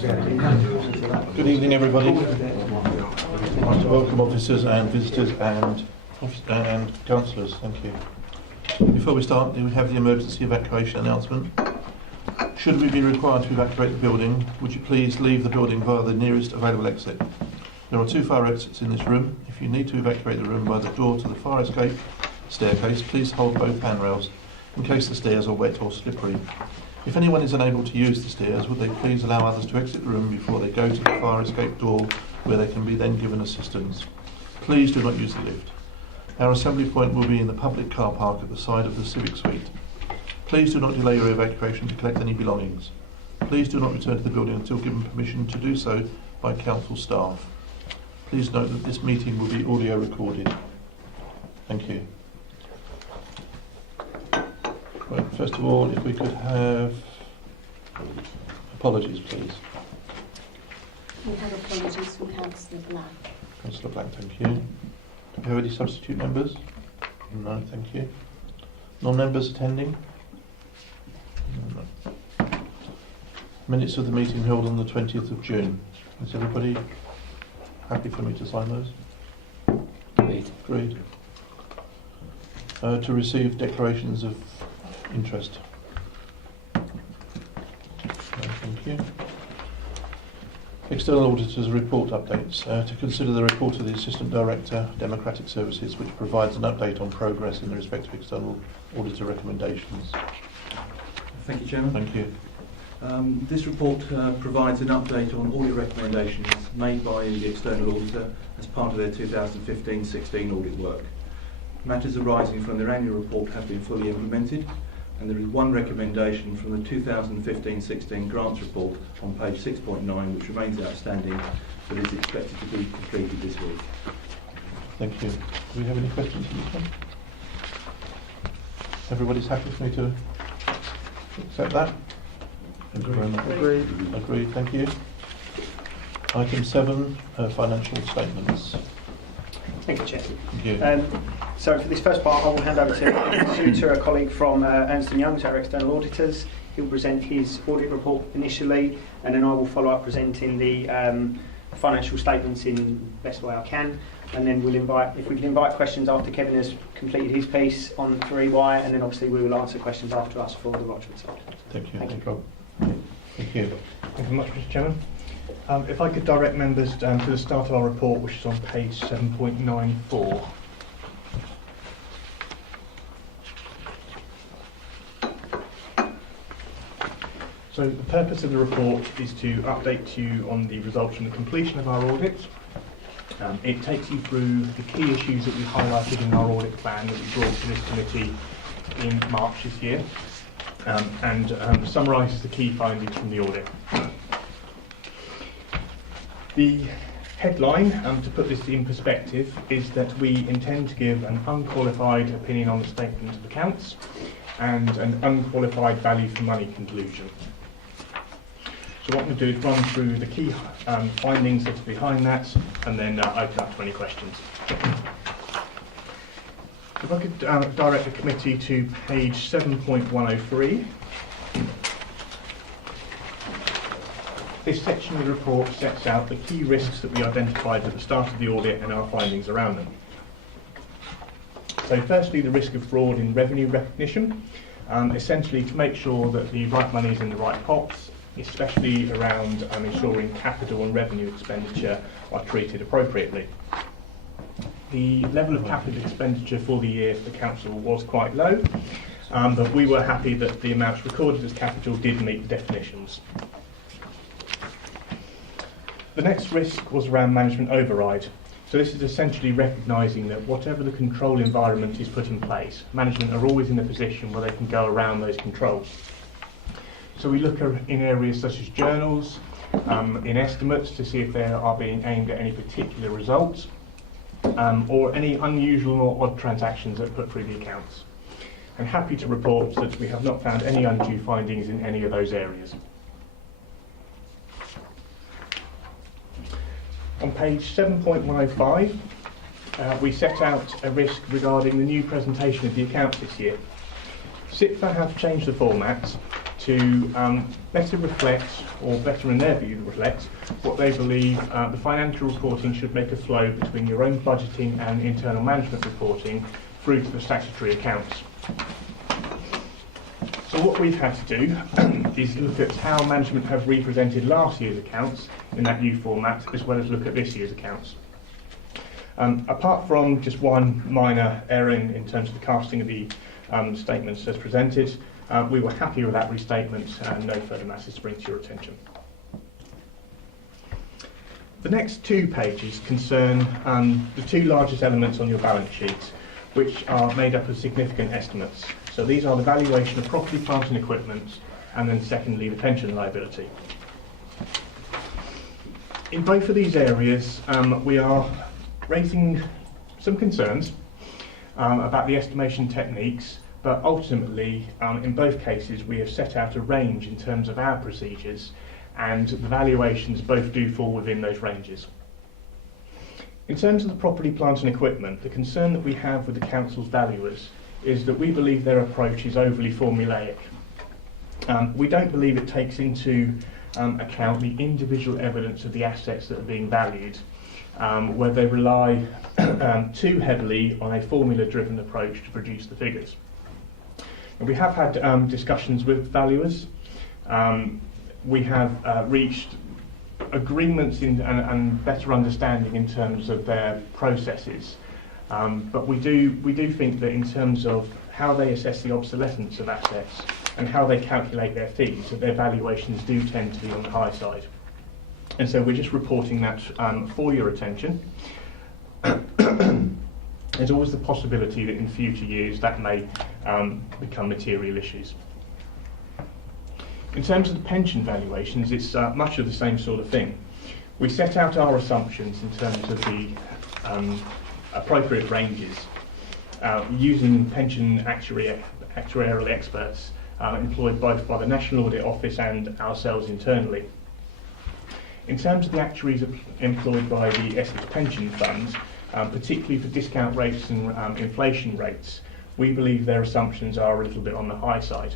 Good evening, everybody. I'd like to welcome officers and visitors and councillors. Thank you. Before we start, we have the emergency evacuation announcement. Should we be required to evacuate the building, would you please leave the building via the nearest available exit? There are 2 fire exits in this room. If you need to evacuate the room by the door to the fire escape staircase, please hold both handrails in case the stairs are wet or slippery. If anyone is unable to use the stairs, would they please allow others to exit the room before they go to the fire escape door, where they can be then given assistance. Please do not use the lift. Our assembly point will be in the public car park at the side of the Civic Suite. Please do not delay your evacuation to collect any belongings. Please do not return to the building until given permission to do so by council staff. Please note that this meeting will be audio recorded. Thank you. Right, first of all, if we could have apologies, please. We have apologies from Councillor Black. Councillor Black, thank you. Do we have any substitute members? No, thank you. Non-members attending? No. Minutes of the meeting held on the 20th of June. Is everybody happy for me to sign those? Agreed. To receive declarations of interest. Thank you. External auditors report updates. To consider the report of the Assistant Director, Democratic Services, which provides an update on progress in the respective external auditor recommendations. Thank you, Chairman. Thank you. This report provides an update on audit recommendations made by the external auditor as part of their 2015-16 audit work. Matters arising from their annual report have been fully implemented, and there is one recommendation from the 2015-16 grants report on page 6.9 which remains outstanding but is expected to be completed this week. Thank you. Do we have any questions on this one? Everybody's happy for me to accept that? Thank you very much. Agreed, thank you. Item 7, financial statements. Thank you, Chair. Thank you. So for this first part, I will hand over to a colleague from Ernst & Young, our external auditors. He will present his audit report initially, and then I will follow up presenting the financial statements in the best way I can. And then we'll invite questions after Kevin has completed his piece on for EY, and then obviously we will answer questions after us for the Rochford side. Thank you. Thank you. Thank you. Thank you very much, Mr. Chairman. If I could direct members to the start of our report, which is on page 7.94. So the purpose of the report is to update you on the results from the completion of our audit. It takes you through the key issues that we highlighted in our audit plan that we brought to this committee in March this year, and summarises the key findings from the audit. The headline, to put this in perspective, is that we intend to give an unqualified opinion on the statement of accounts and an unqualified value for money conclusion. So what I'm going to do is run through the key findings that are behind that, and then open up to any questions. If I could direct the committee to page 7.103. This section of the report sets out the key risks that we identified at the start of the audit and our findings around them. So firstly, the risk of fraud in revenue recognition, essentially to make sure that the right money is in the right pots, especially around ensuring capital and revenue expenditure are treated appropriately. The level of capital expenditure for the year for the council was quite low, but we were happy that the amounts recorded as capital did meet the definitions. The next risk was around management override. So this is essentially recognising that whatever the control environment is put in place, management are always in a position where they can go around those controls. So we look in areas such as journals, in estimates to see if they are being aimed at any particular results, or any unusual or odd transactions that are put through the accounts. I'm happy to report that we have not found any undue findings in any of those areas. On page 7.105, we set out a risk regarding the new presentation of the accounts this year. SIPFA have changed the format to better reflect, or better in their view reflect, what they believe the financial reporting should make a flow between your own budgeting and internal management reporting through to the statutory accounts. So what we've had to do is look at how management have represented last year's accounts in that new format, as well as look at this year's accounts. Apart from just one minor error in terms of the casting of the statements as presented, we were happy with that restatement and no further matters to bring to your attention. The next 2 pages concern the 2 largest elements on your balance sheet, which are made up of significant estimates. So these are the valuation of property, plant and equipment, and then secondly the pension liability. In both of these areas we are raising some concerns about the estimation techniques, but ultimately in both cases we have set out a range in terms of our procedures, and the valuations both do fall within those ranges. In terms of the property, plant and equipment, the concern that we have with the council's valuers is that we believe their approach is overly formulaic. We don't believe it takes into account the individual evidence of the assets that are being valued, where they rely too heavily on a formula-driven approach to produce the figures. And we have had discussions with valuers. We have reached agreements and better understanding in terms of their processes. But we do think that in terms of how they assess the obsolescence of assets and how they calculate their fees, that their valuations do tend to be on the high side. And so we're just reporting that for your attention. There's always the possibility that in future years that may become material issues. In terms of the pension valuations, it's much of the same sort of thing. We set out our assumptions in terms of the appropriate ranges using pension actuarial experts employed both by the National Audit Office and ourselves internally. In terms of the actuaries employed by the Essex Pension Funds, particularly for discount rates and inflation rates, we believe their assumptions are a little bit on the high side.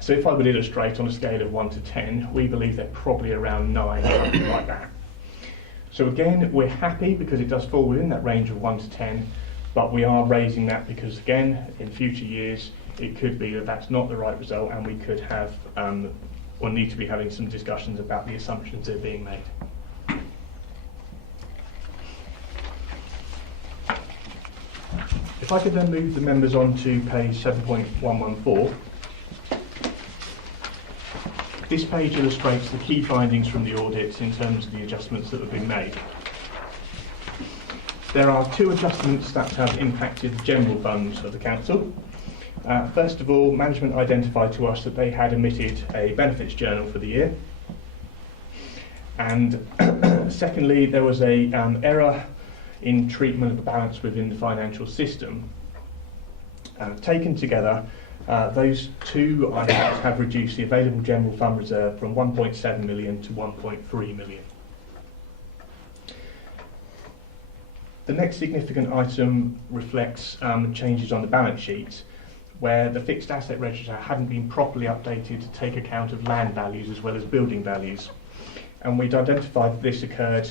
So if I would illustrate on a scale of 1 to 10, we believe they're probably around 9, something like that. So again, we're happy because it does fall within that range of 1 to 10, but we are raising that because again, in future years, it could be that that's not the right result and we could have or need to be having some discussions about the assumptions that are being made. If I could then move the members on to page 7.114. This page illustrates the key findings from the audit in terms of the adjustments that have been made. There are 2 adjustments that have impacted the general funds of the council. First of all, management identified to us that they had omitted a benefits journal for the year. And secondly, there was a error in treatment of the balance within the financial system. Taken together, those 2 items have reduced the available general fund reserve from 1.7 million to 1.3 million. The next significant item reflects changes on the balance sheet, where the fixed asset register hadn't been properly updated to take account of land values as well as building values. And we'd identified that this occurred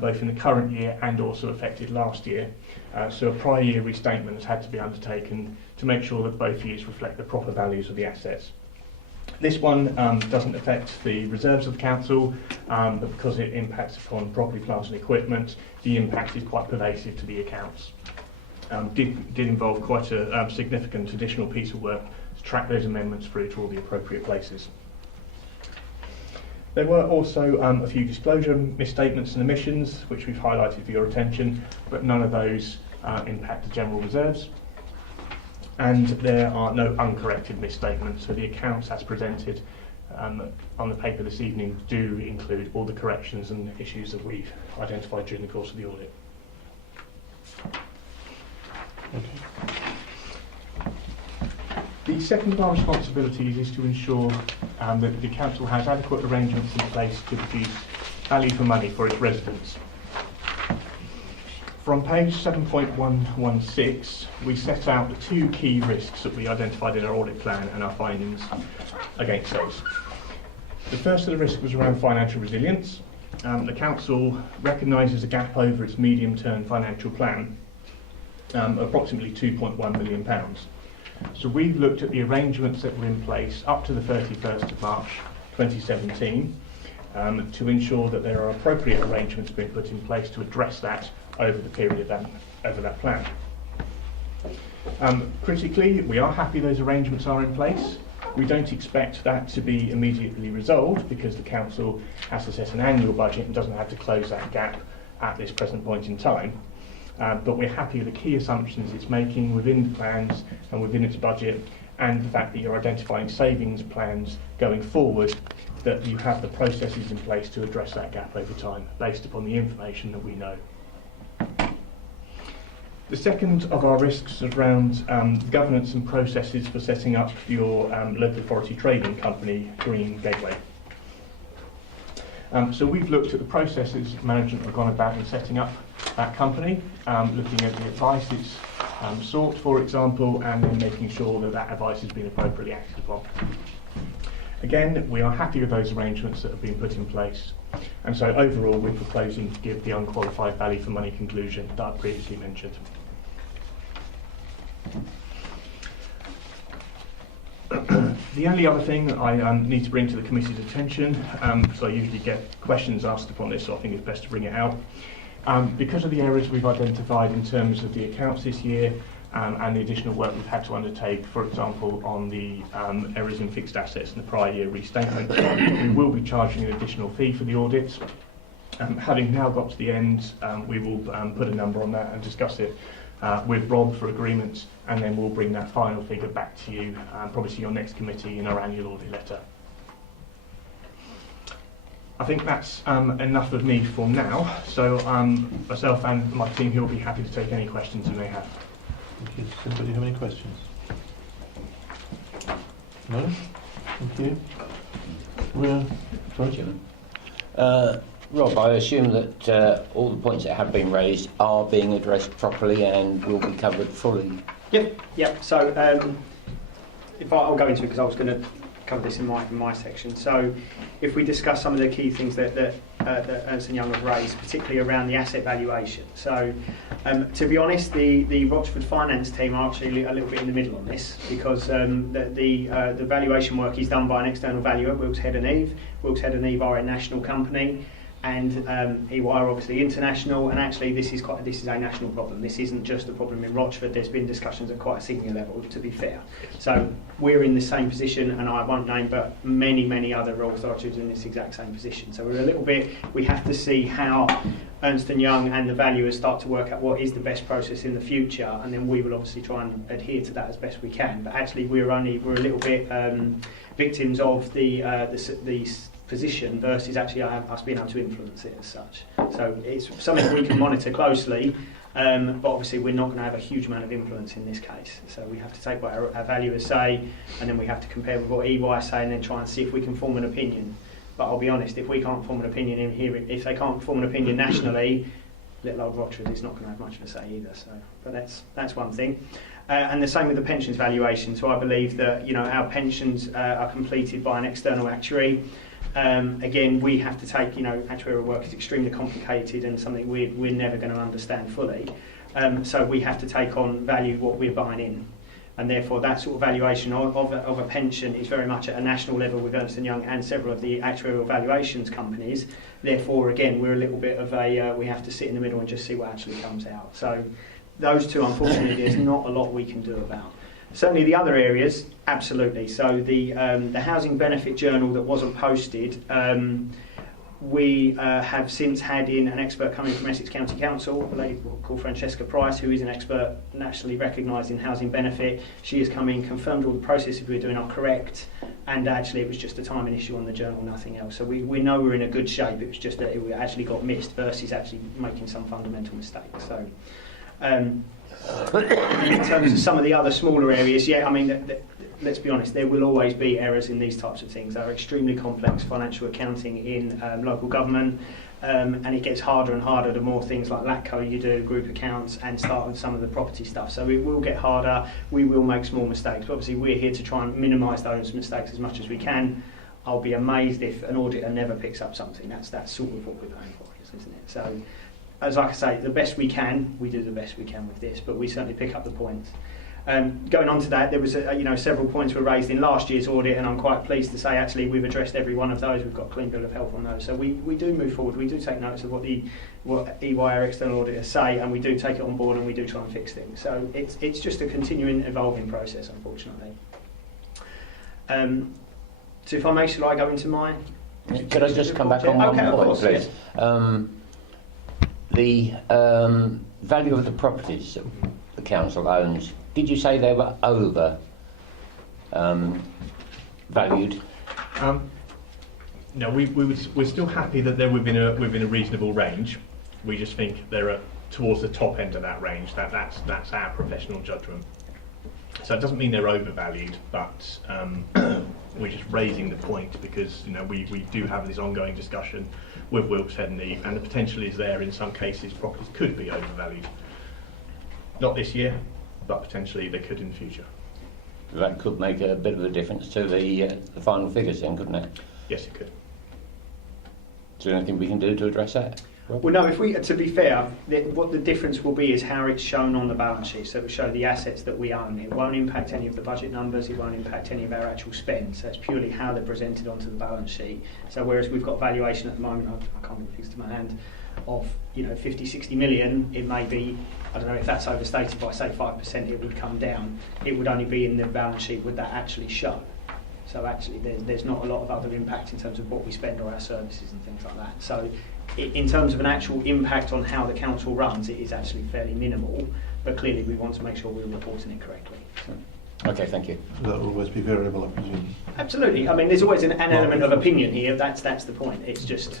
both in the current year and also affected last year. So a prior year restatement has had to be undertaken to make sure that both years reflect the proper values of the assets. This one doesn't affect the reserves of the council, but because it impacts upon property, plant and equipment, the impact is quite pervasive to the accounts. Did involve quite a significant additional piece of work to track those amendments through to all the appropriate places. There were also a few disclosure misstatements and omissions, which we've highlighted for your attention, but none of those impact the general reserves. And there are no uncorrected misstatements, so the accounts as presented on the paper this evening do include all the corrections and issues that we've identified during the course of the audit. Okay. The second of our responsibilities is to ensure that the council has adequate arrangements in place to produce value for money for its residents. From page 7.116, we set out the 2 key risks that we identified in our audit plan and our findings against those. The first of the risk was around financial resilience. The council recognises a gap over its medium-term financial plan, approximately £2.1 million. So we've looked at the arrangements that were in place up to the 31st of March 2017 to ensure that there are appropriate arrangements being put in place to address that over the period over that plan. Critically, we are happy those arrangements are in place. We don't expect that to be immediately resolved because the council has to set an annual budget and doesn't have to close that gap at this present point in time. But we're happy with the key assumptions it's making within the plans and within its budget, and the fact that you're identifying savings plans going forward, that you have the processes in place to address that gap over time based upon the information that we know. The second of our risks is around governance and processes for setting up your local authority trading company, Green Gateway. So we've looked at the processes management have gone about in setting up that company, looking at the advice it's sought, for example, and then making sure that that advice has been appropriately acted upon. Again, we are happy with those arrangements that have been put in place, and so overall we're proposing to give the unqualified value for money conclusion that I previously mentioned. The only other thing I need to bring to the committee's attention, because I usually get questions asked upon this, so I think it's best to bring it out. Because of the errors we've identified in terms of the accounts this year and the additional work we've had to undertake, for example, on the errors in fixed assets in the prior year restatement, we will be charging an additional fee for the audit. Having now got to the end, we will put a number on that and discuss it with Rob for agreement, and then we'll bring that final figure back to you, probably to your next committee in our annual audit letter. I think that's enough of me for now, so myself and my team here will be happy to take any questions you may have. Thank you. Does anybody have any questions? No? Thank you. Sorry? Rob, I assume that all the points that have been raised are being addressed properly and will be covered fully. Yep. So I'll go into it because I was going to cover this in my section. So if we discuss some of the key things that Ernst & Young have raised, particularly around the asset valuation. So to be honest, the Rochford finance team are actually a little bit in the middle on this, because the valuation work is done by an external valuer, Wilkes Head and Eve. Wilkes Head and Eve are a national company, and EY are obviously international, and actually this is a national problem. This isn't just a problem in Rochford. There's been discussions at quite a senior level, to be fair. So we're in the same position, and I won't name, but many other authorities are in this exact same position. So we're a little bit, we have to see how Ernst & Young and the valuers start to work out what is the best process in the future, and then we will obviously try and adhere to that as best we can. But actually we're a little bit victims of the position versus actually us being able to influence it as such. So it's something we can monitor closely, but obviously we're not going to have a huge amount of influence in this case. So we have to take what our valuers say, and then we have to compare with what EY say, and then try and see if we can form an opinion. But I'll be honest, if we can't form an opinion in here, if they can't form an opinion nationally, little old Rochford is not going to have much of a say either. So, but that's one thing. And the same with the pensions valuation. So I believe that our pensions are completed by an external actuary. Again, we have to take, actuarial work is extremely complicated and something we're never going to understand fully. So we have to take on value what we're buying in. And therefore that sort of valuation of a pension is very much at a national level with Ernst & Young and several of the actuarial valuations companies. Therefore, again, we're a little bit of we have to sit in the middle and just see what actually comes out. So those two, unfortunately, there's not a lot we can do about. Certainly the other areas, absolutely. So the housing benefit journal that wasn't posted, we have since had in an expert coming from Essex County Council, a lady called Francesca Price, who is an expert nationally recognised in housing benefit. She has come in, confirmed all the processes we're doing are correct, and actually it was just a timing issue on the journal, nothing else. So we know we're in a good shape. It was just that it actually got missed versus actually making some fundamental mistakes. So in terms of some of the other smaller areas, let's be honest, there will always be errors in these types of things. They're extremely complex financial accounting in local government, and it gets harder and harder the more things like LATCO you do, group accounts, and start with some of the property stuff. So it will get harder, we will make small mistakes. But obviously we're here to try and minimise those mistakes as much as we can. I'll be amazed if an auditor never picks up something. That's sort of what we're paying for, isn't it? So, as like I say, the best we can, we do the best we can with this, but we certainly pick up the points. Going on to that, there was several points were raised in last year's audit, and I'm quite pleased to say actually we've addressed every one of those. We've got a clean bill of health on those, so we do move forward. We do take notice of what EY, our external auditors, say, and we do take it on board, and we do try and fix things. So it's just a continuing, evolving process, unfortunately. So if I may, shall I go into my... Could I just come back on one point, please? Yes. The value of the properties that the council owns, did you say they were over valued? No, we're still happy that they're within a reasonable range. We just think they're towards the top end of that range. That's our professional judgment. So it doesn't mean they're overvalued, but we're just raising the point because we do have this ongoing discussion with Wilkes Head and Eve, and the potential is there in some cases properties could be overvalued. Not this year, but potentially they could in the future. That could make a bit of a difference to the final figures then, couldn't it? Yes, it could. Is there anything we can do to address that? Well, no, to be fair, what the difference will be is how it's shown on the balance sheet. So it will show the assets that we own. It won't impact any of the budget numbers, it won't impact any of our actual spend. So it's purely how they're presented onto the balance sheet. So whereas we've got valuation at the moment, I can't remember things to my hand, of 50, 60 million, it may be, I don't know if that's overstated by say 5%, it would come down. It would only be in the balance sheet would that actually show. So actually there's not a lot of other impact in terms of what we spend on our services and things like that. So in terms of an actual impact on how the council runs, it is actually fairly minimal, but clearly we want to make sure we're reporting it correctly. Okay, thank you. That will always be variable, I presume. Absolutely. I mean, there's always an element of opinion here. That's the point. It's just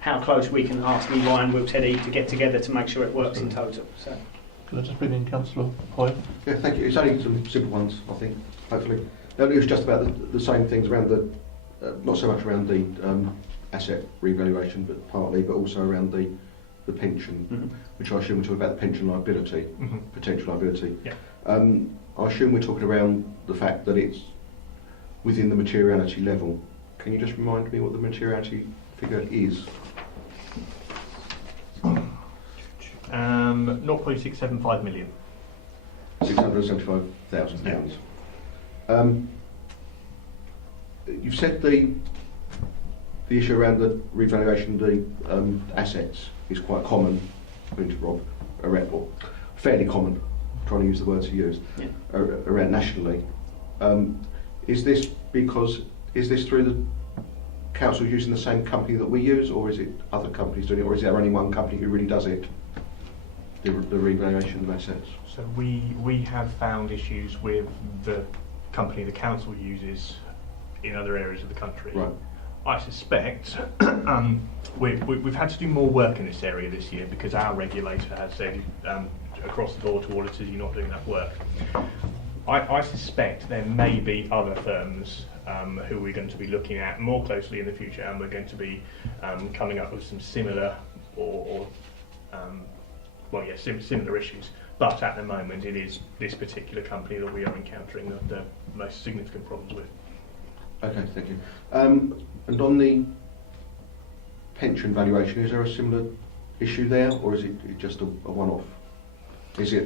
how close we can ask EY and Wilkes Head to get together to make sure it works in total. So, Can I just bring in Councillor Hoyle? Yeah, thank you. It's only some simple ones, I think, hopefully. No, it was just about the same things around the, not so much around the asset revaluation, but also around the pension, which I assume we're talking about the pension liability, potential liability. Yeah. I assume we're talking around the fact that it's within the materiality level. Can you just remind me what the materiality figure is? 0.675 million. £675,000. You've said the issue around the revaluation of the assets is quite common, according to Rob, fairly common, trying to use the words he used, around nationally. Is this through the council using the same company that we use, or is it other companies doing it, or is there only one company who really does it, the revaluation of assets? So we have found issues with the company the council uses in other areas of the country. Right. I suspect we've had to do more work in this area this year because our regulator has said across the board to auditors, you're not doing that work. I suspect there may be other firms who we're going to be looking at more closely in the future, and we're going to be coming up with some similar similar issues. But at the moment, it is this particular company that we are encountering the most significant problems with. Okay, thank you. And on the pension valuation, is there a similar issue there, or is it just a one-off? Is it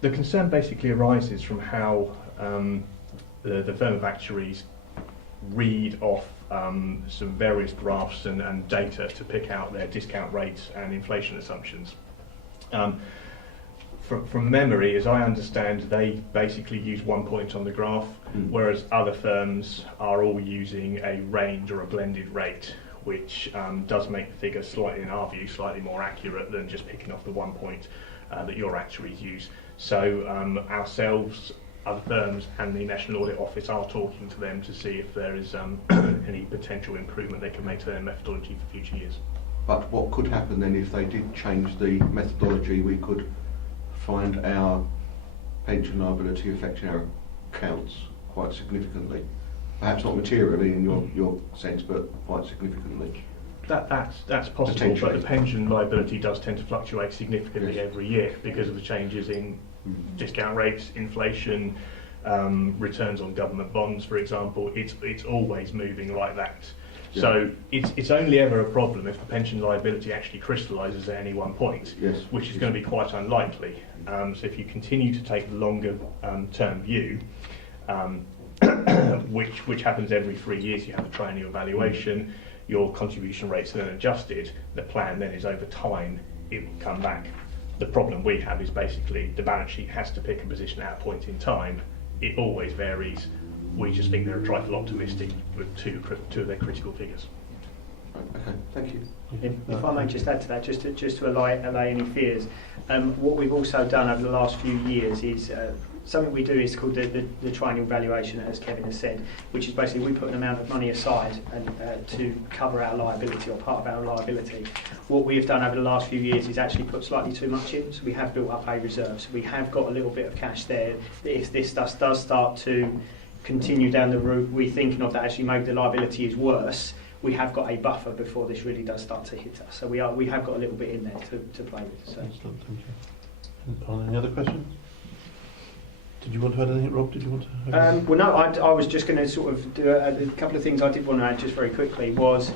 the concern basically arises from how the firm of actuaries read off some various graphs and data to pick out their discount rates and inflation assumptions. From memory, as I understand, they basically use 1 point on the graph, whereas other firms are all using a range or a blended rate, which does make the figure slightly, in our view, slightly more accurate than just picking off the 1 point that your actuaries use. So ourselves, other firms and the National Audit Office are talking to them to see if there is any potential improvement they can make to their methodology for future years. But what could happen then if they did change the methodology? We could find our pension liability affecting our accounts quite significantly. Perhaps not materially in your sense, but quite significantly. That's possible, but Potentially. the pension liability does tend to fluctuate significantly every year because of the changes in discount rates, inflation, returns on government bonds, for example. It's always moving like that. Yeah. So it's only ever a problem if the pension liability actually crystallises at any one point, Yes. which is going to be quite unlikely. So if you continue to take the longer term view, which happens every 3 years, you have a triennial evaluation, your contribution rates are then adjusted, the plan then is over time, it will come back. The problem we have is basically the balance sheet has to pick a position at a point in time. It always varies. We just think they're a trifle optimistic with two of their critical figures. Okay, thank you. If I may just add to that, just to allay any fears, what we've also done over the last few years is something we do is called the triennial valuation, as Kevin has said, which is basically we put an amount of money aside and to cover our liability or part of our liability. What we have done over the last few years is actually put slightly too much in, so we have built up a reserve. So we have got a little bit of cash there. If this does start to continue down the route we're thinking of that actually make the liability is worse, we have got a buffer before this really does start to hit us. So we have got a little bit in there to play with. So. Excellent, thank you. Any other questions? Did you want to add anything, Rob? Did you want to? Well, no, I was just going to sort of do a couple of things I did want to add just very quickly was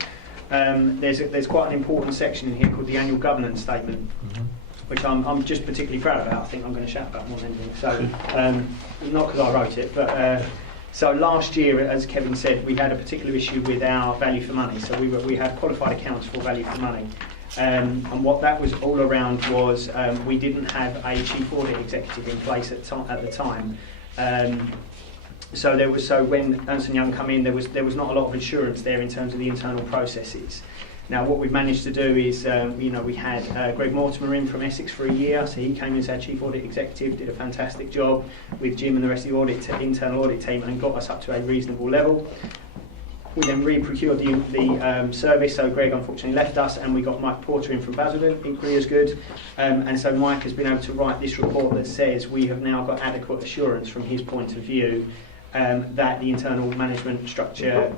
there's quite an important section in here called the annual governance statement, which I'm just particularly proud about. I think I'm going to shout about more than anything. So not because I wrote it, but so last year, as Kevin said, we had a particular issue with our value for money. So we had qualified accounts for value for money. And what that was all around was we didn't have a chief audit executive in place at the time. So when Ernst & Young come in, there was not a lot of assurance there in terms of the internal processes. Now what we've managed to do is, we had Greg Mortimer in from Essex for a year, so he came as our chief audit executive, did a fantastic job with Jim and the rest of the internal audit team and got us up to a reasonable level. We then re-procured the service, so Greg unfortunately left us, and we got Mike Porter in from Basildon, equally as good. And so Mike has been able to write this report that says we have now got adequate assurance from his point of view that the internal management structure,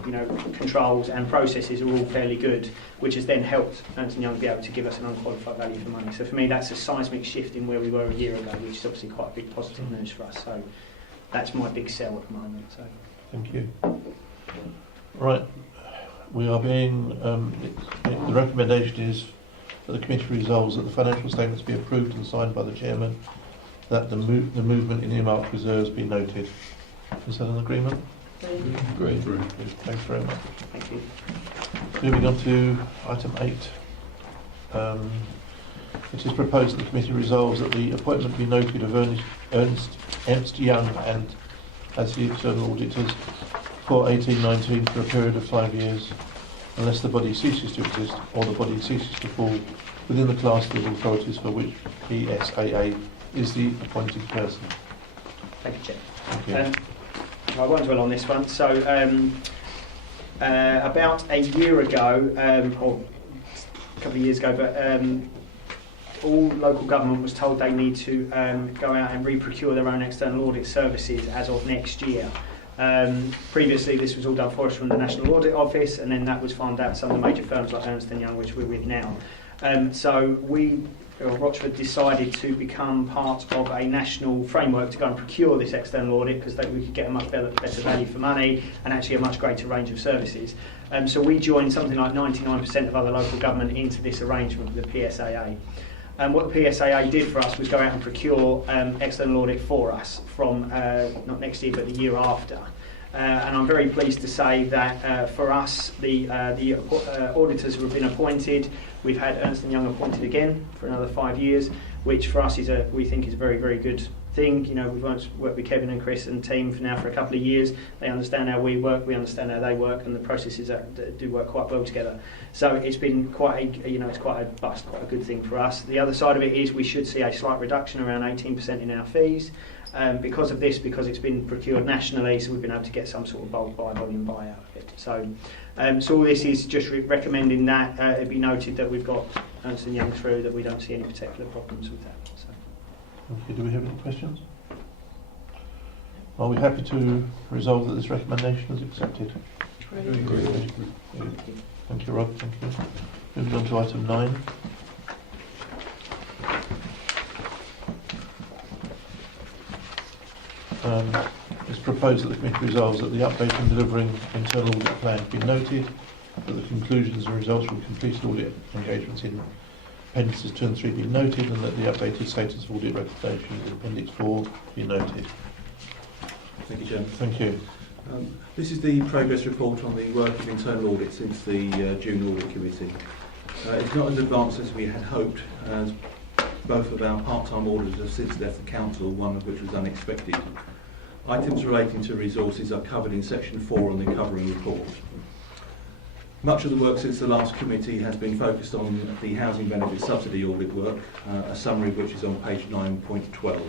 controls and processes are all fairly good, which has then helped Ernst & Young be able to give us an unqualified value for money. So for me, that's a seismic shift in where we were a year ago, which is obviously quite a big positive news for us. So that's my big sell at the moment. So Thank you. Right, we are being, the recommendation is that the committee resolves that the financial statements be approved and signed by the chairman, that the movement in earmarked reserves be noted. Is that an agreement? Great. Thanks very much. thank you. Moving on to item 8. It is proposed that the committee resolves that the appointment be noted of Ernst Young and as the external auditors for 18-19 for a period of 5 years, unless the body ceases to exist or the body ceases to fall within the class of authorities for which PSAA is the appointed person. Thank you, Chair. Thank you. I won't dwell on this one. So about a year ago, or a couple of years ago, but all local government was told they need to go out and re-procure their own external audit services as of next year. Previously this was all done for us from the National Audit Office, and then that was farmed out to some of the major firms like Ernst & Young, which we're with now. So Rochford decided to become part of a national framework to go and procure this external audit because we could get a much better value for money and actually a much greater range of services. So we joined something like 99% of other local government into this arrangement with the PSAA. What the PSAA did for us was go out and procure external audit for us from not next year but the year after. And I'm very pleased to say that for us, the auditors who have been appointed, we've had Ernst & Young appointed again for another 5 years, which for us we think is a very, very good thing. We've worked with Kevin and Chris and team for a couple of years. They understand how we work, we understand how they work, and the processes do work quite well together. So it's been quite a good thing for us. The other side of it is we should see a slight reduction, around 18% in our fees. Because it's been procured nationally, so we've been able to get some sort of bulk volume buy out of it. So all this is just recommending that it be noted that we've got Ernst & Young through, that we don't see any particular problems with that. So. Okay, do we have any questions? Are we happy to resolve that this recommendation is accepted? Agreed. Thank you, Rob. Thank you. Moving on to item 9. It's proposed that the committee resolves that the update on delivering internal audit plan be noted, that the conclusions and results from completed audit engagements in appendices 2 and 3 be noted, and that the updated status of audit recommendations in appendix 4 be noted. Thank you, Chairman. Thank you. This is the progress report on the work of internal audit since the June Audit Committee. It's not as advanced as we had hoped, as both of our part-time auditors have since left the Council, one of which was unexpected. Items relating to resources are covered in section 4 on the covering report. Much of the work since the last committee has been focused on the housing benefit subsidy audit work, a summary of which is on page 9.12.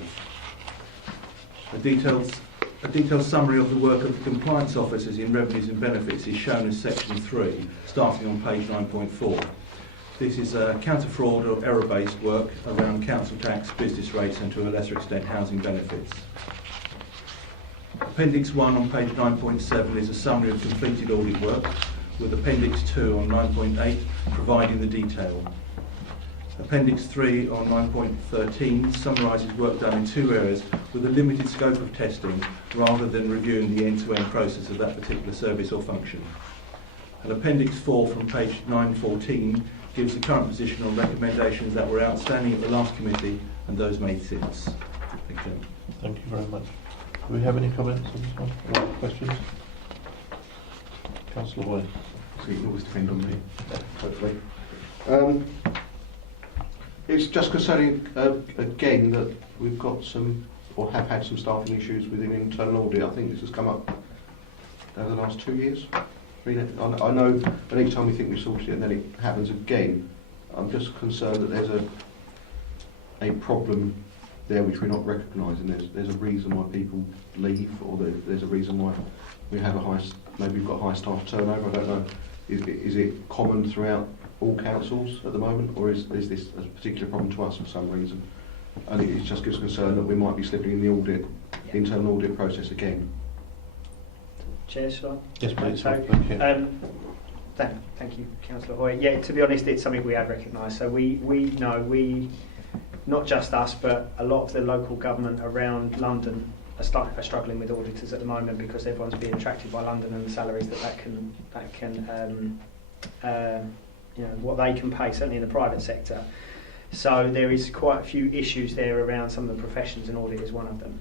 A detailed summary of the work of the compliance officers in revenues and benefits is shown as section 3, starting on page 9.4. This is counter-fraud or error-based work around council tax, business rates and to a lesser extent housing benefits. Appendix 1 on page 9.7 is a summary of completed audit work, with Appendix 2 on 9.8 providing the detail. Appendix 3 on 9.13 summarises work done in 2 areas with a limited scope of testing rather than reviewing the end-to-end process of that particular service or function. And Appendix 4 from page 9.14 gives the current position on recommendations that were outstanding at the last committee and those made since. Thank you. Thank you very much. Do we have any comments on this one? Or questions? Councillor Boyd. So you can always depend on me, hopefully. It's just concerning, again, that we've got some, or have had some staffing issues within internal audit. I think this has come up over the last 2 years. I know that each time we think we've sorted it and then it happens again. I'm just concerned that there's a problem there which we're not recognising. There's a reason why people leave, or there's a reason why we have maybe we've got high staff turnover. I don't know. Is it common throughout all councils at the moment, or is this a particular problem to us for some reason? And it just gives concern that we might be slipping in the internal audit process again. Chair, shall I? Yes, please. So, Thank you. thank you, Councillor Hoy. Yeah, to be honest, it's something we have recognised. So we know, not just us, but a lot of the local government around London are struggling with auditors at the moment because everyone's being attracted by London and the salaries that can what they can pay, certainly in the private sector. So there is quite a few issues there around some of the professions, and audit is one of them.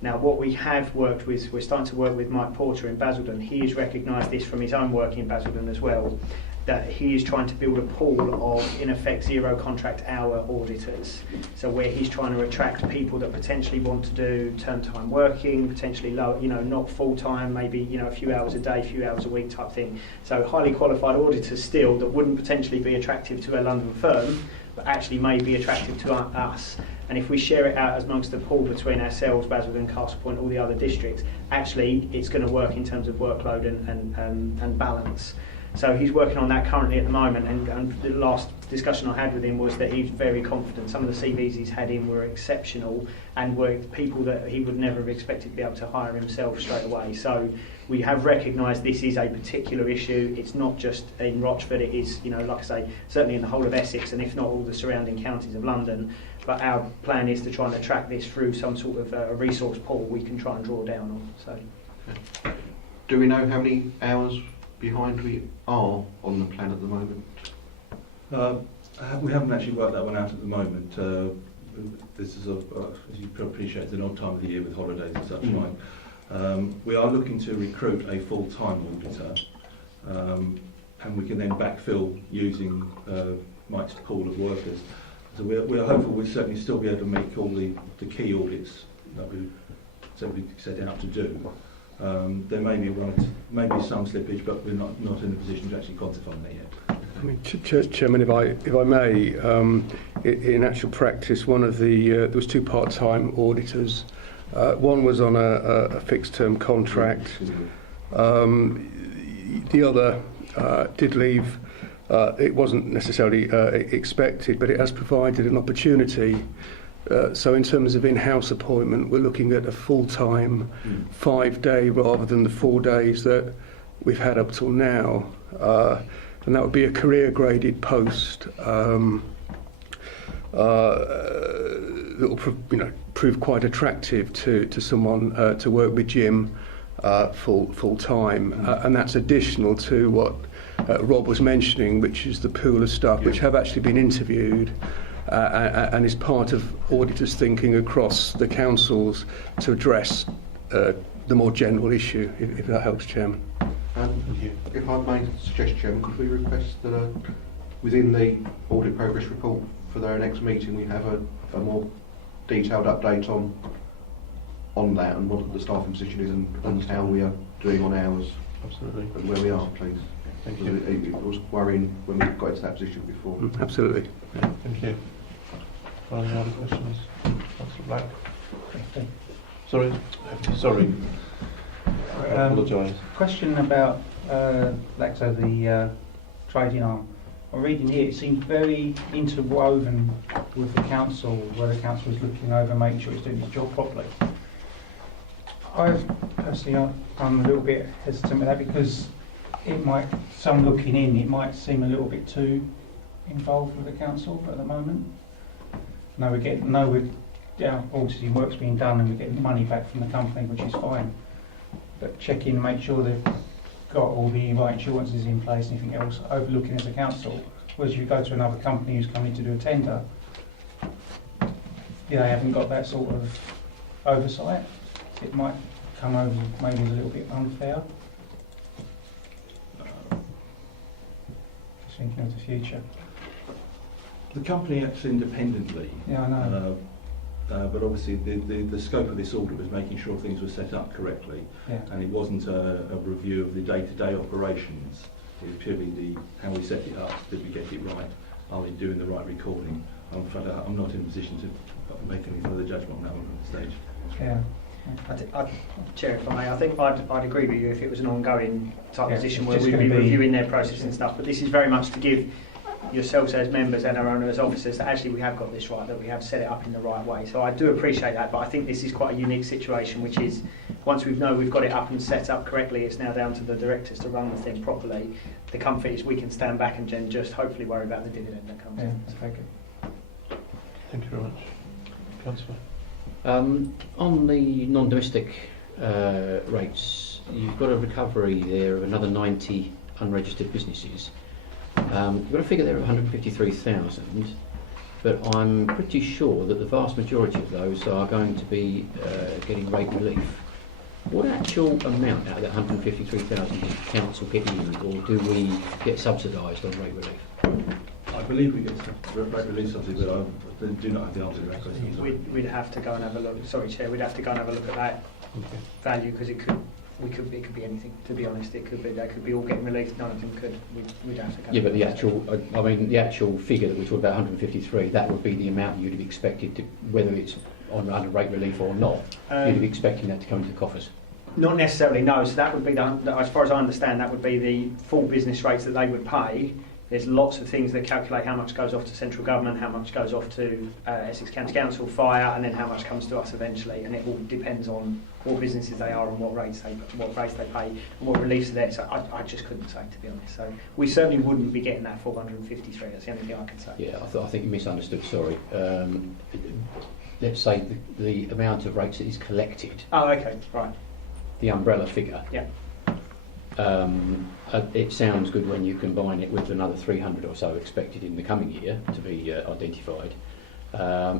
Now, what we have worked with, we're starting to work with Mike Porter in Basildon. He has recognised this from his own work in Basildon as well, that he is trying to build a pool of, in effect, zero contract hour auditors. So where he's trying to attract people that potentially want to do term time working, potentially low, not full time, maybe a few hours a day, a few hours a week type thing. So highly qualified auditors still that wouldn't potentially be attractive to a London firm, but actually may be attractive to us. And if we share it out amongst the pool between ourselves, Basildon, Castle Point, all the other districts, actually it's going to work in terms of workload and balance. So he's working on that currently at the moment, and the last discussion I had with him was that he's very confident. Some of the CVs he's had in were exceptional and were people that he would never have expected to be able to hire himself straight away. So we have recognised this is a particular issue. It's not just in Rochford, it is, like I say, certainly in the whole of Essex, and if not all the surrounding counties of London. But our plan is to try and attract this through some sort of a resource pool we can try and draw down on. So, do we know how many hours behind we are on the plan at the moment? We haven't actually worked that one out at the moment. This is, as you appreciate, it's an odd time of the year with holidays and such like. We are looking to recruit a full-time auditor, and we can then backfill using Mike's pool of workers. So we're hopeful we'll certainly still be able to make all the key audits that we set out to do. There may be some slippage, but we're not in a position to actually quantify that yet. I mean, Chairman, if I may, in actual practice, one of there was 2 part-time auditors. One was on a fixed-term contract. The other did leave. It wasn't necessarily expected, but it has provided an opportunity So in terms of in-house appointment, we're looking at a full-time 5-day rather than the 4 days that we've had up till now. And that would be a career-graded post that will prove quite attractive to someone to work with Jim full-time. And that's additional to what Rob was mentioning, which is the pool of staff which have actually been interviewed and is part of auditors' thinking across the councils to address the more general issue, if that helps, Chairman. If I may suggest, Chairman, could we request that within the audit progress report for their next meeting we have a more detailed update on that and what the staffing position is and how we are doing on hours? Absolutely. And where we are, please. Thank you. It was worrying when we got into that position before. Absolutely. Yeah, thank you. Any other questions? Councillor Black? Sorry. I apologise. Question about Lacto, the trading arm. I'm reading here, it seems very interwoven with the council, where the council is looking over, making sure it's doing its job properly. I'm a little bit hesitant with that because some looking in, it might seem a little bit too involved with the council at the moment. Obviously work's being done and we're getting money back from the company, which is fine. But check in and make sure they've got all the right insurances in place and anything else, overlooking as a council. Whereas you go to another company who's coming to do a tender, they haven't got that sort of oversight. It might come over maybe a little bit unfair. Just thinking of the future. The company acts independently. Yeah, I know. But obviously the scope of this audit was making sure things were set up correctly, and it wasn't a review of the day-to-day operations. It was purely how we set it up. Did we get it right? Are we doing the right recording? I'm not in a position to make any further judgment on that one at this stage. Yeah. Chair, if I may, I think I'd agree with you if it was an ongoing type position where it's we'd just be gonna be- reviewing their process and stuff. But this is very much to give yourselves as members and our own as officers that actually we have got this right, that we have set it up in the right way. So I do appreciate that, but I think this is quite a unique situation, which is once we've got it up and set up correctly, it's now down to the directors to run the thing properly. The comfort is we can stand back and just hopefully worry about the dividend that comes in. Thank you. Thank you very much. Councillor? On the non-domestic rates, you've got a recovery there of another 90 unregistered businesses. You've got a figure there of 153,000, but I'm pretty sure that the vast majority of those are going to be getting rate relief. What actual amount out of that 153,000 does the council get in, or do we get subsidised on rate relief? I believe we get rate relief subsidy, but I do not have the answer to that question. We'd have to go and have a look. Sorry, Chair, we'd have to go and have a look at that value because it could be anything. To be honest, they could be all getting relief. None of them could. We'd have to go. Yeah, but the actual figure that we talked about, 153, that would be the amount you'd have expected to, whether it's under rate relief or not. You'd be expecting that to come into the coffers. Not necessarily, no. So that would be as far as I understand, that would be the full business rates that they would pay. There's lots of things that calculate how much goes off to central government, how much goes off to Essex County Council, fire, and then how much comes to us eventually. And it all depends on what businesses they are and what rates they pay and what reliefs are there. So I just couldn't say, to be honest. So we certainly wouldn't be getting that 453. That's the only thing I can say. Yeah, I think you misunderstood. Sorry. Let's say the amount of rates that is collected. Oh, okay, right. The umbrella figure. Yeah. It sounds good when you combine it with another 300 or so expected in the coming year to be identified.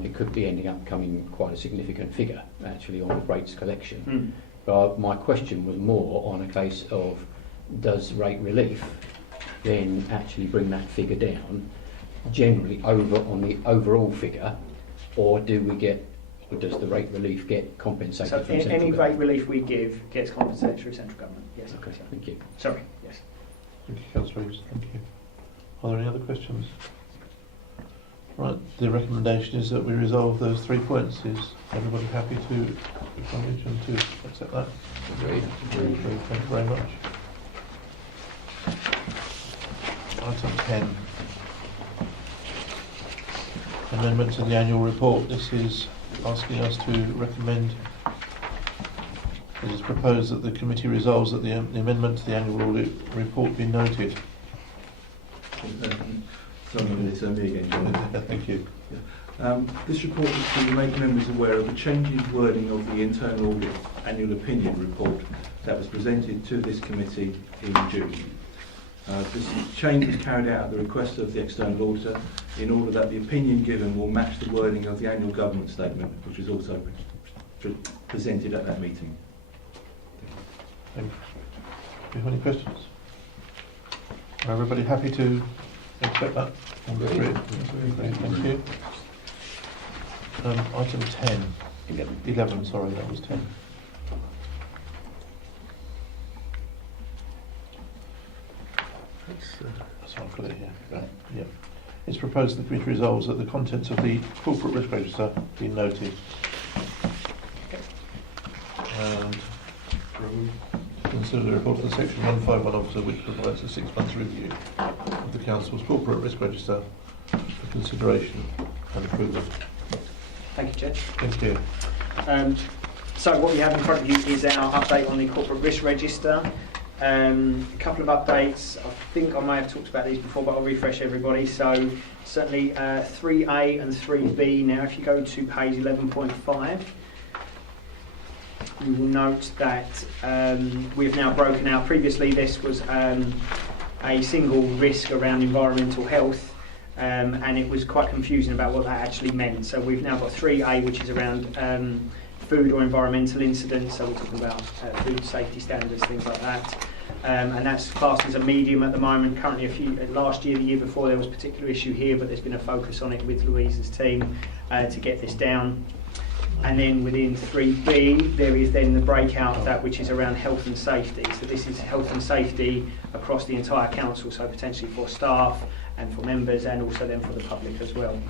It could be ending up becoming quite a significant figure actually on the rates collection. But my question was more on a case of, does rate relief then actually bring that figure down generally over on the overall figure, or does the rate relief get compensated So from central any government? rate relief we give gets compensated through central government. Yes. Okay, thank you. Sorry. Yes. Thank you, Councillor Reeves. Thank you. Are there any other questions? Right, the recommendation is that we resolve those 3 points. Is everybody happy to acknowledge and to accept that? Agreed. Thank you very much. Item 10. Can amendment to the annual report. This is asking us to recommend, it is proposed that the committee resolves that the amendment to the annual audit report be noted. Sorry, it's me again, John. Thank you. This report is to make members aware of the change in wording of the internal audit annual opinion report that was presented to this committee in June. This change was carried out at the request of the external auditor in order that the opinion given will match the wording of the annual government statement, which was also presented at that meeting. Thank you. Do you have any questions? Are everybody happy to accept that? Number 3. Great, thank you. Item 10. 11, sorry, that was 10. That's what I've got it here. Right. Yeah. It's proposed that the committee resolves that the contents of the corporate risk register be noted. And consider the report of the Section 151 officer which provides a 6-month review of the Council's corporate risk register for consideration and approval. Thank you, Chair. Thank you. So what we have in front of you is our update on the corporate risk register. A couple of updates. I think I may have talked about these before, but I'll refresh everybody. So certainly 3A and 3B now. If you go to page 11.5, you will note that we've now broken out. Previously this was a single risk around environmental health, and it was quite confusing about what that actually meant. So we've now got 3A, which is around food or environmental incidents, so we're talking about food safety standards, things like that. And that's classed as a medium at the moment. Currently, last year, the year before, there was a particular issue here, but there's been a focus on it with Louise's team to get this down. And then within 3B, there is then the breakout of that, which is around health and safety. So this is health and safety across the entire council, so potentially for staff and for members, and also then for the public as well.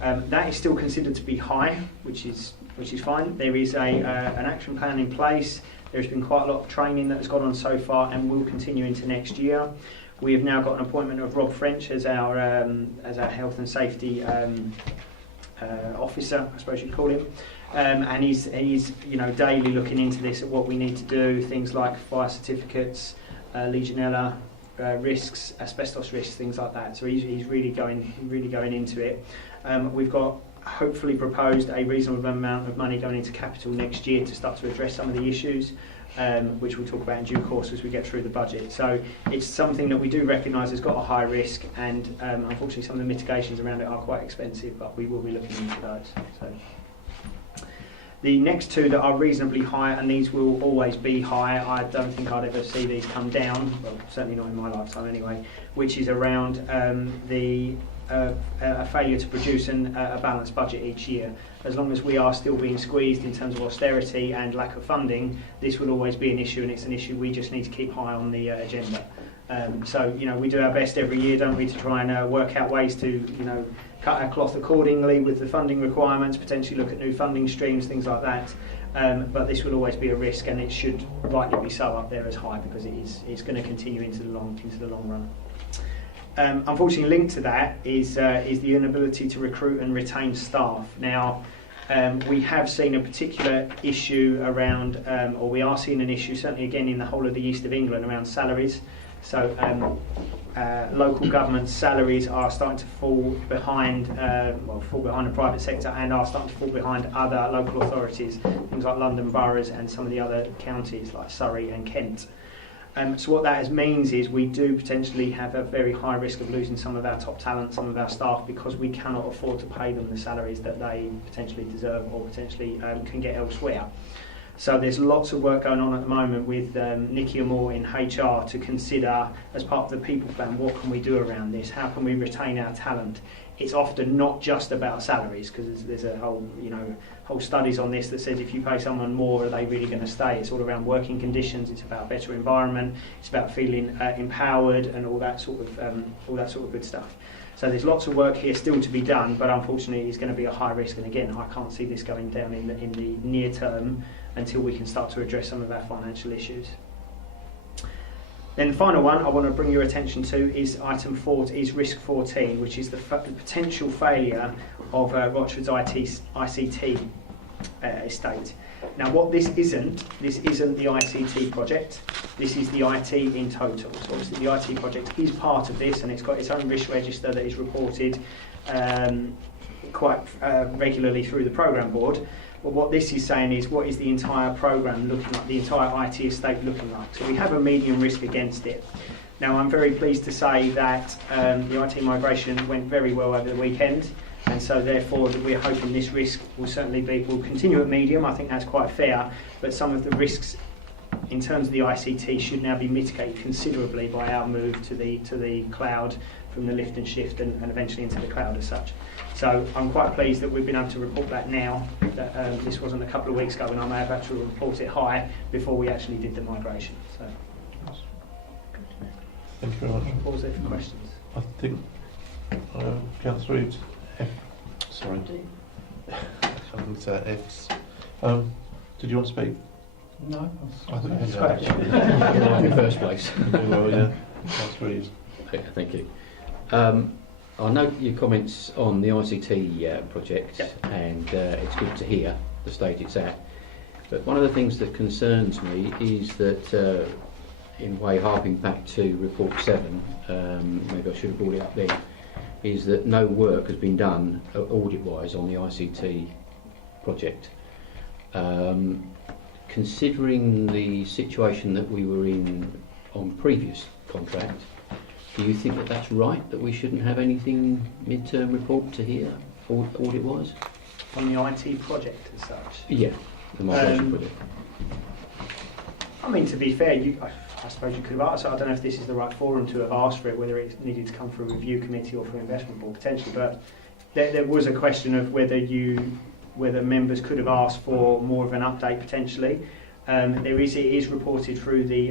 That is still considered to be high, which is fine. There is an action plan in place. There's been quite a lot of training that has gone on so far and will continue into next year. We have now got an appointment of Rob French as our health and safety officer, I suppose you'd call him. And he's daily looking into this at what we need to do, things like fire certificates, Legionella risks, asbestos risks, things like that. So he's really going into it. We've got hopefully proposed a reasonable amount of money going into capital next year to start to address some of the issues, which we'll talk about in due course as we get through the budget. So it's something that we do recognise has got a high risk, and unfortunately some of the mitigations around it are quite expensive, but we will be looking into those. So the next two that are reasonably high, and these will always be high, I don't think I'd ever see these come down, well certainly not in my lifetime anyway, which is around a failure to produce a balanced budget each year. As long as we are still being squeezed in terms of austerity and lack of funding, this will always be an issue, and it's an issue we just need to keep high on the agenda. So we do our best every year, don't we, to try and work out ways to cut our cloth accordingly with the funding requirements, potentially look at new funding streams, things like that. But this will always be a risk, and it should rightly be so up there as high, because it's going to continue into the long run. Unfortunately, linked to that is the inability to recruit and retain staff. Now, we have seen a particular issue around, or we are seeing an issue, certainly again in the whole of the east of England, around salaries. So local government salaries are starting to fall behind the private sector, and are starting to fall behind other local authorities, things like London boroughs and some of the other counties like Surrey and Kent. So what that means is we do potentially have a very high risk of losing some of our top talent, some of our staff, because we cannot afford to pay them the salaries that they potentially deserve or potentially can get elsewhere. So there's lots of work going on at the moment with Nikki and Moore in HR to consider, as part of the people plan, what can we do around this? How can we retain our talent? It's often not just about salaries, because there's a whole studies on this that says if you pay someone more, are they really going to stay? It's all around working conditions. It's about better environment. It's about feeling empowered and all that sort of good stuff. So there's lots of work here still to be done, but unfortunately, it's going to be a high risk. And again, I can't see this going down in the near term until we can start to address some of our financial issues. Then the final one I want to bring your attention to is item 4, is risk 14, which is the potential failure of Rochford's ICT estate. Now, what this isn't the ICT project. This is the IT in total. So obviously the IT project is part of this, and it's got its own risk register that is reported quite regularly through the programme board. But what this is saying is, what is the entire programme looking like, the entire IT estate looking like? So we have a medium risk against it. Now, I'm very pleased to say that the IT migration went very well over the weekend, and so therefore we're hoping this risk will continue at medium. I think that's quite fair, but some of the risks in terms of the ICT should now be mitigated considerably by our move to the cloud, from the lift and shift and eventually into the cloud as such. So I'm quite pleased that we've been able to report that now, that this wasn't a couple of weeks ago when I may have had to report it high before we actually did the migration. So, Thank you very much. I'll pause there for questions. I think Councillor Reeves, sorry. I think it's F's. Did you want to speak? No, I think it's scratch. In the first place. Well, yeah. Councillor Reeves. Okay, thank you. I note your comments on the ICT project, and it's good to hear the stage it's at. But one of the things that concerns me is that, in a way harping back to report 7, maybe I should have brought it up then, is that no work has been done audit-wise on the ICT project. Considering the situation that we were in on previous contract, do you think that that's right, that we shouldn't have anything mid-term report to hear, audit-wise? On the IT project as such? Yeah, the migration project. I mean, to be fair, I suppose you could have asked. I don't know if this is the right forum to have asked for it, whether it needed to come through a review committee or through investment board potentially. But there was a question of whether members could have asked for more of an update potentially. It is reported through the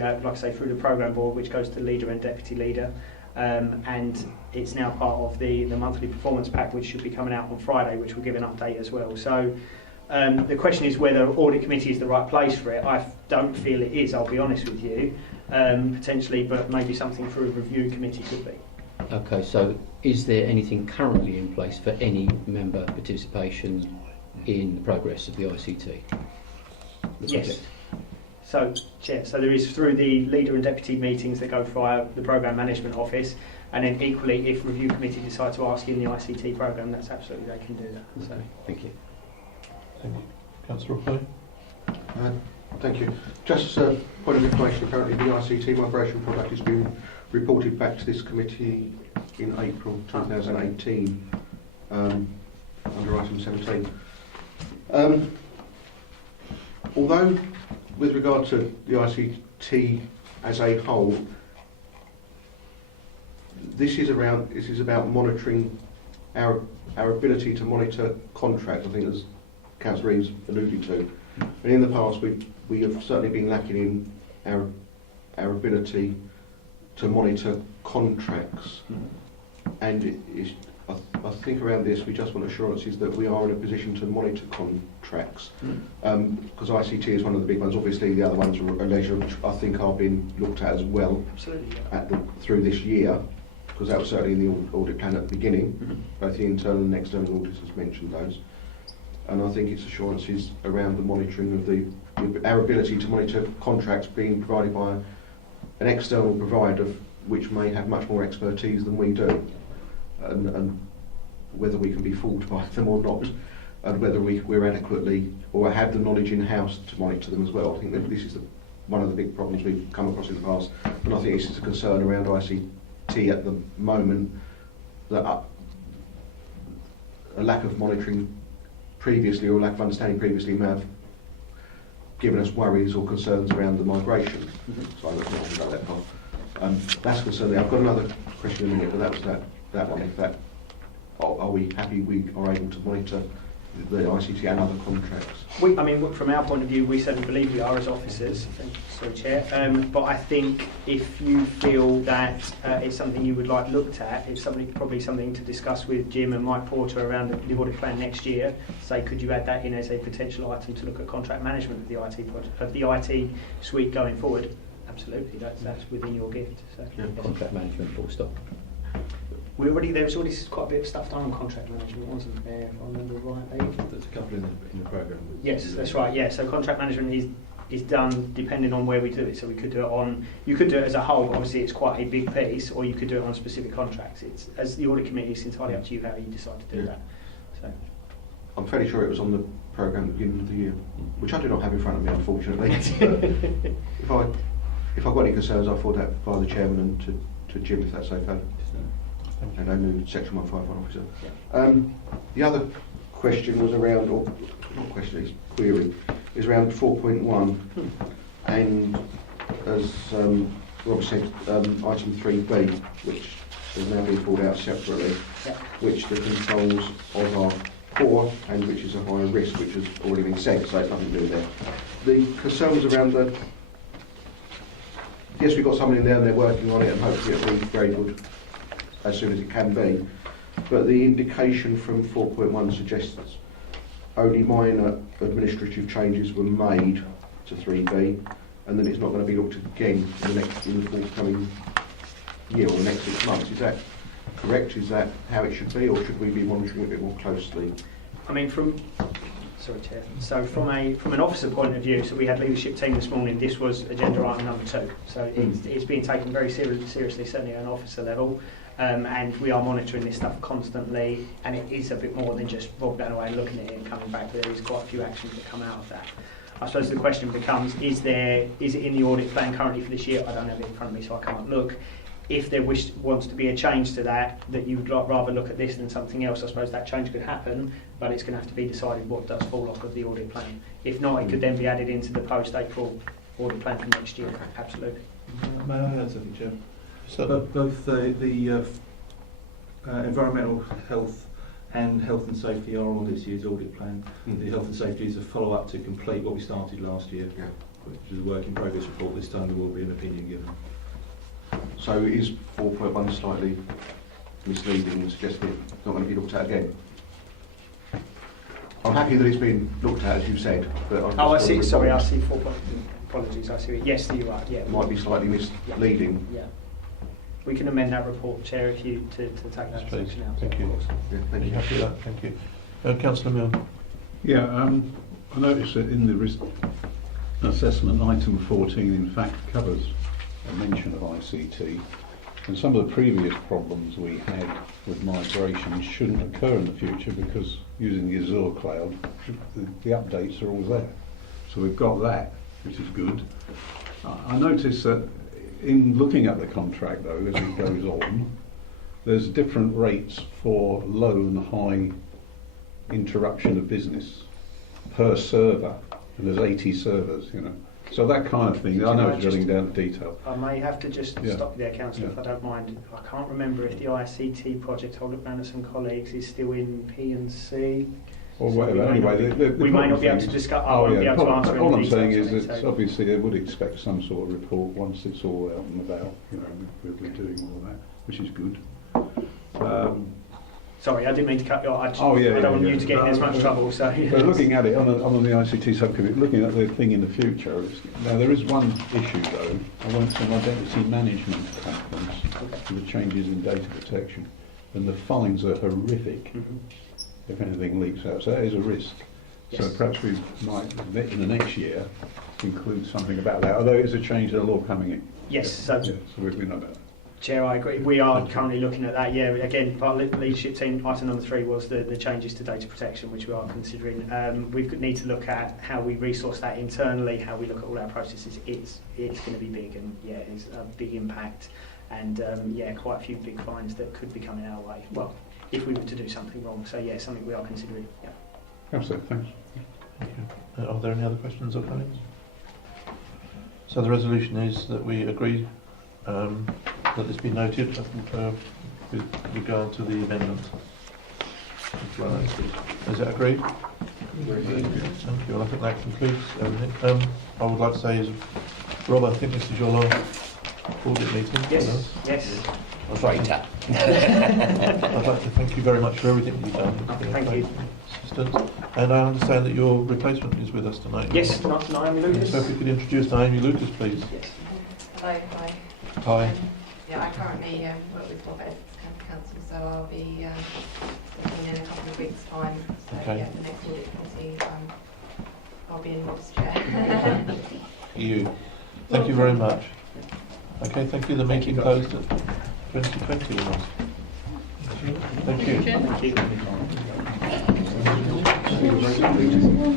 through the programme board, which goes to leader and deputy leader, and it's now part of the monthly performance pack, which should be coming out on Friday, which will give an update as well. So. The question is whether audit committee is the right place for it. I don't feel it is, I'll be honest with you, potentially, but maybe something through a review committee could be. Okay, so is there anything currently in place for any member participation in the progress of the ICT? Yes. So, Chair, so there is through the leader and deputy meetings that go via the programme management office, and then equally, if review committee decide to ask in the ICT programme, that's absolutely, they can do that. So. Thank you. Thank you. Councillor Roy. Thank you. Just a point of information, apparently the ICT migration product has been reported back to this committee in April 2018 under item 17. Although with regard to the ICT as a whole, this is about monitoring our ability to monitor contracts, I think, as Councillor Reeves alluded to. And in the past we have certainly been lacking in our ability to monitor contracts. And I think around this we just want assurances that we are in a position to monitor contracts. Because ICT is one of the big ones. Obviously the other ones are leisure, which I think are being looked at as well. Absolutely. Through this year, because that was certainly in the audit plan at the beginning. Both the internal and external auditors mentioned those. And I think it's assurances around the monitoring of our ability to monitor contracts being provided by an external provider which may have much more expertise than we do, and whether we can be fooled by them or not, and whether we're adequately or have the knowledge in-house to monitor them as well. I think that this is one of the big problems we've come across in the past, and I think this is a concern around ICT at the moment, that a lack of monitoring previously or lack of understanding previously may have given us worries or concerns around the migration. So I'm not talking about that part. That's concerning. I've got another question in a minute, but that was that one. If that, are we happy we are able to monitor the ICT and other contracts? I mean, from our point of view, we certainly believe we are as officers. Sorry, Chair. But I think if you feel that it's something you would like looked at, it's probably something to discuss with Jim and Mike Porter around the audit plan next year. Say, could you add that in as a potential item to look at contract management of the IT suite going forward? absolutely, that's within your gift. So, yes. Contract management, full stop. There was already quite a bit of stuff done on contract management, wasn't there, if I remember rightly? There's a couple in the programme. Yes, that's right. Yeah, so contract management is done depending on where we do it. So we could do it on, you could do it as a whole. Obviously, it's quite a big piece, or you could do it on specific contracts. It's as the audit committee, it's entirely up to you how you decide to do that. So I'm fairly sure it was on the programme at the beginning of the year, which I do not have in front of me, unfortunately. if I've got any concerns, I'll forward that via the chairman and to Jim, if that's okay. And I moved section 151 officer. The other question was around, or not question, it's query, is around 4.1, and as Rob said, item 3B, which is now being pulled out separately, which the controls of are poor and which is a higher risk, which has already been said, so it's nothing to do there. The concerns around yes, we've got someone in there and they're working on it, and hopefully it'll be very good as soon as it can be, but the indication from 4.1 suggests only minor administrative changes were made to 3B, and then it's not going to be looked at again in the forthcoming year or the next 6 months. Is that correct? Is that how it should be, or should we be monitoring it a bit more closely? I mean, sorry, Chair. So from an officer point of view, so we had leadership team this morning. This was agenda item number 2. So it's being taken very seriously, certainly at an officer level. And we are monitoring this stuff constantly, and it is a bit more than just Rob going away and looking at it and coming back. There is quite a few actions that come out of that. I suppose the question becomes, is it in the audit plan currently for this year? I don't have it in front of me, so I can't look. If there wants to be a change to that you would rather look at this than something else, I suppose that change could happen, but it's going to have to be decided what does fall off of the audit plan. If not, it could then be added into the post-April audit plan for next year. Absolutely. May I add something, Chair? Both the environmental health and health and safety are on this year's audit plan. The health and safety is a follow-up to complete what we started last year, which is a work in progress report. This time there will be an opinion given. So is 4.1 slightly misleading and suggesting it's not going to be looked at again? I'm happy that it's been looked at, as you said, but I see. Sorry, I see 4. Apologies, I see. Yes, you are. Yeah, it might be slightly misleading. Yeah. We can amend that report, Chair, if you to take that section out. Thank you. Yeah, thank you. Happy with that? Thank you. Councillor Milne. Yeah, I noticed that in the risk assessment, item 14 in fact covers a mention of ICT, and some of the previous problems we had with migration shouldn't occur in the future because using the Azure cloud, the updates are all there. So we've got that, which is good. I noticed that in looking at the contract though, as it goes on, there's different rates for low and high interruption of business per server, and there's 80 servers, So that kind of thing, I know it's running down to detail. I may have to just stop you there, Councillor, if I don't mind. I can't remember if the ICT project, I'll look round at some colleagues, is still in P&C. Or whatever, anyway. We may not be able to discuss, I won't be able to answer all any I'm saying is details. that obviously they would expect some sort of report once it's all out and about, we're doing all of that, which is good. Sorry, I didn't mean to cut you off. I don't want you to get in as much trouble. So, but looking at it on the ICT subcommittee, looking at the thing in the future, now there is one issue though. I went to an identity management conference with the changes in data protection, and the fines are horrific if anything leaks out. So that is a risk. Yes. So perhaps we might, in the next year, include something about that. Although it's a change to the law coming in. Yes. So we know about that. Chair, I agree. We are currently looking at that. Yeah, again, part of the leadership team, item number 3 was the changes to data protection, which we are considering. We need to look at how we resource that internally, how we look at all our processes. It's going to be big, and it's a big impact, and quite a few big fines that could be coming our way. Well, if we were to do something wrong. So something we are considering. Yeah. Absolutely. Thanks. Thank you. Are there any other questions or comments? So the resolution is that we agree that this be noted with regard to the amendment. Is it agreed? Thank you. Well, I think that concludes everything. I would like to say, Rob, I think this is your last audit meeting. Yes. Yes. I'd like to thank you very much for everything you've done. Thank you. Assistance. And I understand that your replacement is with us tonight. Yes, Naomi Lucas. So if you could introduce Naomi Lucas, please. Yes. Hello, hi. Hi. Yeah, I currently work with Rob Essex County Council, so I'll be looking in a couple of weeks' time. So Okay. yeah, the next audit committee, I'll be in Rob's chair. You. Thank you very much. Okay, thank you. The meeting closed at 2020. Thank you. Thank you.